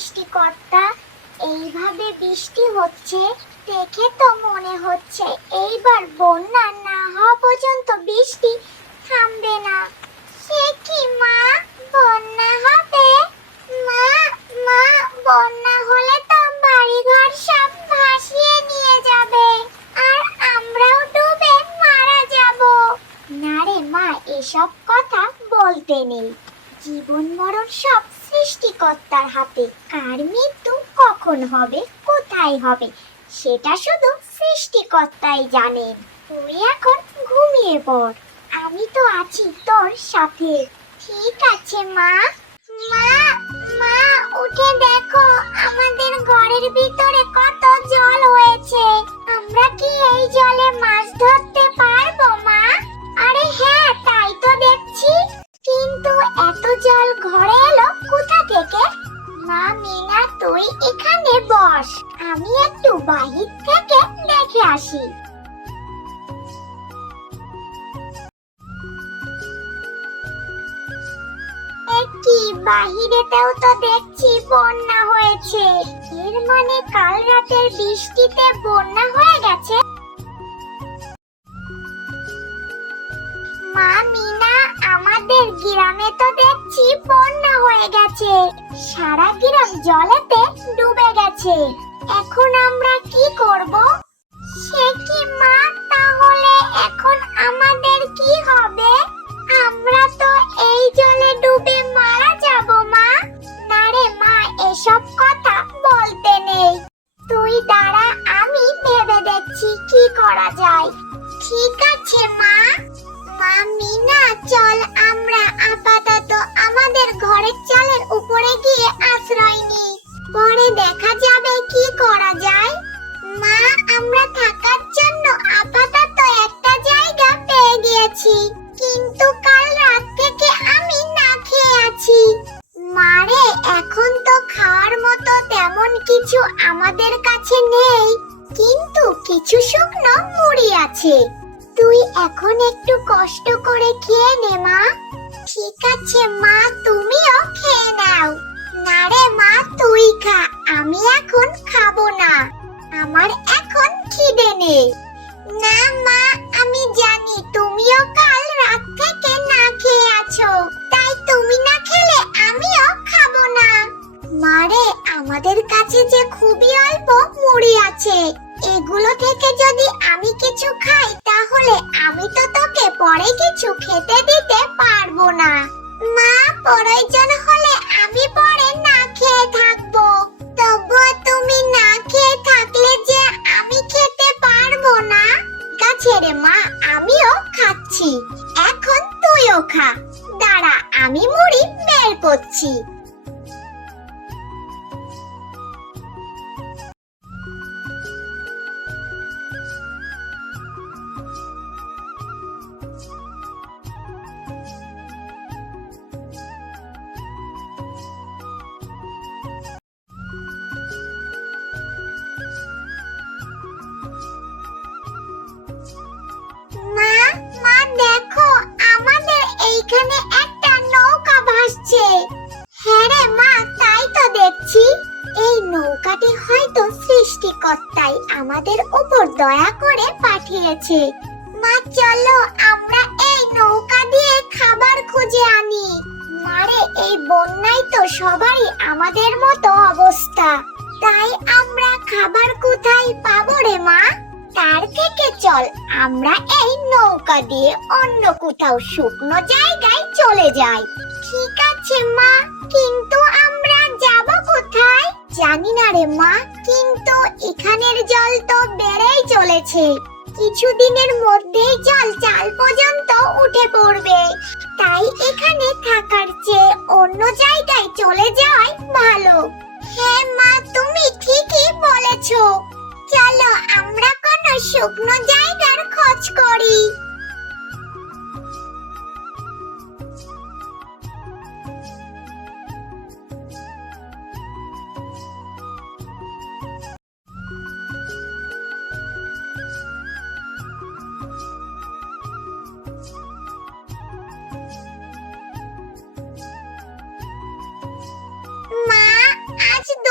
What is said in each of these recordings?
সৃষ্টিকর্তা, এইভাবে বৃষ্টি হচ্ছে দেখে তো মনে হচ্ছে এইবার বন্যা না হওয়া পর্যন্ত বৃষ্টি থামবে না। সে কি মা? বন্যা হবে? মা মা, বন্যা হলে তো বাড়িঘর সব ভাসিয়ে নিয়ে যাবে আর আমরাও ডুবে মারা যাব। না রে মা, এসব কথা বলতে নেই। সৃষ্টিকর্তার হাতে। আর মৃত্যু কখন হবে, কোথায় হবে, সেটা শুধু সৃষ্টিকর্তাই জানেন। তুই এখন ঘুমিয়ে পড়। আমি তো আছি তোর সাথে। ঠিক আছে, মা। মা মা, উঠে দেখো। আমাদের ঘরের ভিতরে দেখে আসি। কি বাহিরেতেও তো দেখছি বন্যা হয়েছে। এর মানে কাল রাতের বৃষ্টিতে বন্যা হয়ে গেছে? মা মিনা, আমাদের গ্রামে তো দেখছি বন্যা হয়ে গেছে। সারা গ্রাম জলেতে ডুবে গেছে। এখন আমরা কি করব? সে কি মা? তাহলে এখন আমাদের কি হবে? কিছু আমাদের কাছে নেই, কিন্তু কিছু শুকনো মুড়ি আছে। তুই এখন একটু কষ্ট করে খেয়ে নে, মা। ঠিক আছে, মা, তুমিও খেয়ে নাও। না রে, মা, তুই খা, আমি এখন খাব না। আমার এখন খিদে নেই। না, মা, আমি জানি তুমিও কাল রাত থেকে না খেয়ে আছো, তাই তুমি না খেলে আমিও খাব না। মারে, আমাদের কাছে যে খুবই অল্প মুড়ি আছে। এগুলো থেকে যদি আমি কিছু খাই, তাহলে আমি তো তোকে পরে কিছু খেতে দিতে পারব না। মা প্রয়োজন হলে আমি পরে না খেয়ে থাকব। তবুও তুমি না খেয়ে থাকলে যে আমি খেতে পারব না। গাছে রে মা, আমিও খাচ্ছি। এখন তুইও খা। দাঁড়া, আমি মুড়ি বের করছি। আমাদের উপর দয়া করে পাঠিয়েছে। মা, চলো আমরা এই নৌকা দিয়ে খাবার খুঁজে আনি। মারে, এই বন্যায় তো সবারই আমাদের মতো অবস্থা। তাই আমরা খাবার কোথায় পাবো রে মা? তার থেকে চল, আমরা এই নৌকা দিয়ে অন্য কোথাও শুকনো জায়গায় চলে যাই। ঠিক আছে মা, কিন্তু আমরা যাব কোথায়? জানি না রে মা, কিন্তু এখানের জল তো বেড়েই চলেছে। কিছুদিনের মধ্যেই জল চাল পর্যন্ত উঠে পড়বে। তাই এখানে থাকার চেয়ে অন্য জায়গায় চলে যাওয়াই ভালো। হ্যাঁ মা, তুমি ঠিকই বলেছ। চলো আমরা কোনো শুকনো জায়গার খোঁজ করি।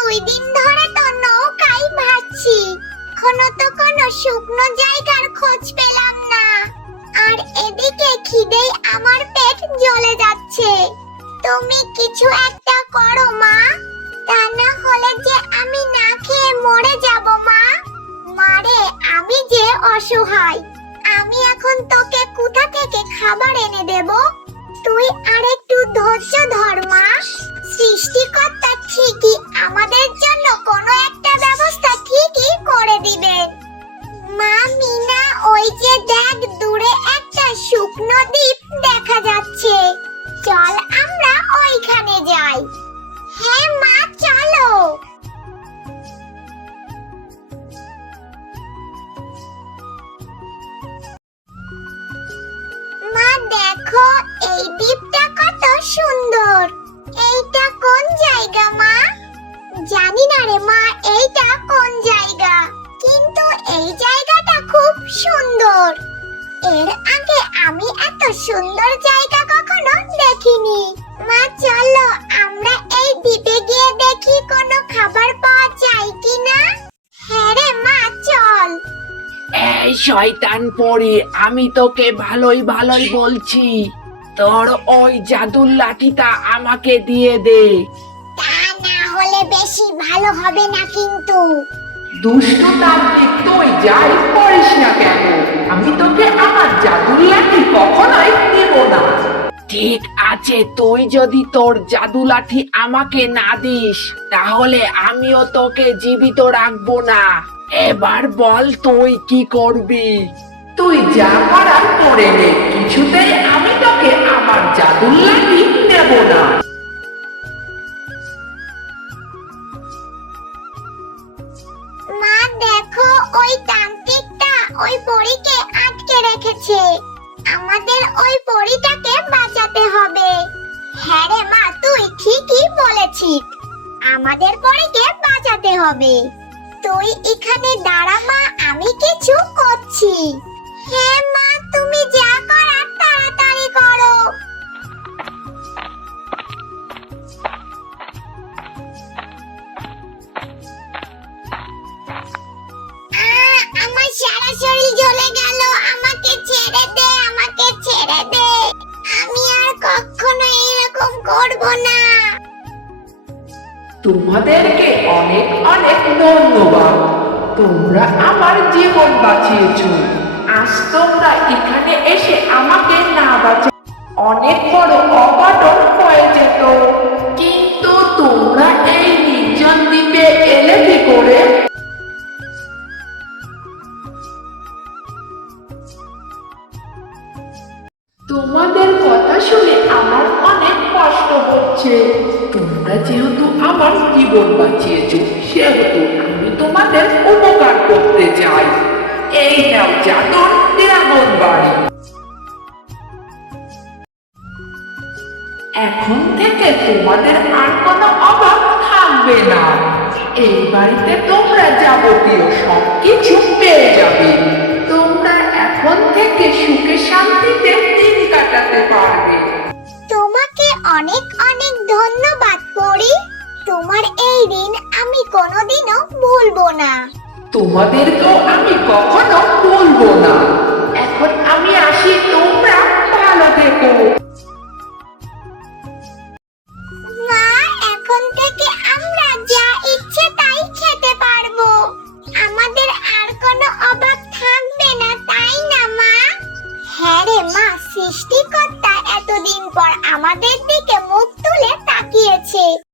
দুই দিন ধরে তো নৌকাই ভাসছি। এখনও তো কোনো শুকনো জায়গার খোঁজ পেলাম না। আর এদিকে খিদেই আমার পেট জ্বলে যাচ্ছে। তুমি কিছু একটা করো, মা। তা না হলে যে আমি না খেয়ে মরে যাব, মা। মারে, আমি যে অসহায়। আমি এখন তোকে কোথা থেকে খাবার এনে দেব? তুই আর একটু ধৈর্য ধর। সুন্দর জায়গা কখনো দেখিনি। মা চলো আমরা এই দ্বীপে গিয়ে দেখি কোনো খাবার পাওয়া যায় কিনা। হ্যাঁ রে মা চল। এই শয়তান পড়ি আমি তোকে ভালোই ভালোই বলছি। তোর ওই জাদুর লাঠিটা আমাকে দিয়ে দে। তা না হলে বেশি ভালো হবে না কিন্তু। দুষ্ট তান্ত্রিক তুই যাই করিস না কেন? ঠিক আছে, তুই যদি তোর জাদু লাঠি আমাকে না দিস, তাহলে আমিও তোকে জীবিত রাখব না। এবার বল তুই কি করবি? তুই যা করার করে নে, কিছুতেই ঠিকই বলেছিস। আমাদের পরীকে বাঁচাতে হবে। তুই এখানে দাঁড়া, মা, আমি কিছু করছি। হ্যাঁ মা, তুমি যা করার তাড়াতাড়ি করো। আমার সারা শরীর জ্বলে গেল। আমাকে ছেড়ে দে, আমাকে ছেড়ে দে। আমি আর কখনো এরকম করব না। তোমাদেরকে অনেক অনেক ধন্যবাদ। তোমরা আমার জীবন বাঁচিয়েছ। আজ তোমরা এখানে এসে আমাকে না বাঁচে অনেক বড় অঘটন হয়ে যেত। কিন্তু তোমরা এই নির্জন দ্বীপে এলে কি করে? তোমাদের কথা শুনে আমার অনেক কষ্ট হচ্ছে। তোমরা যেহেতু আমার জীবন বাঁচিয়েছ, সেহেতু আমি তোমাদের উপকার করতে চাই। এই নাও জাদুর ড্রাগন বাড়ি এখন থেকে তোমাদের আর কোনো অভাব থাকবে না। এই বাড়িতে তোমরা যাবতীয় সব কিছু পেয়ে যাবে। তোমরা এখন থেকে সুখে শান্তিতে তোমাদেরকেও আমি কখনো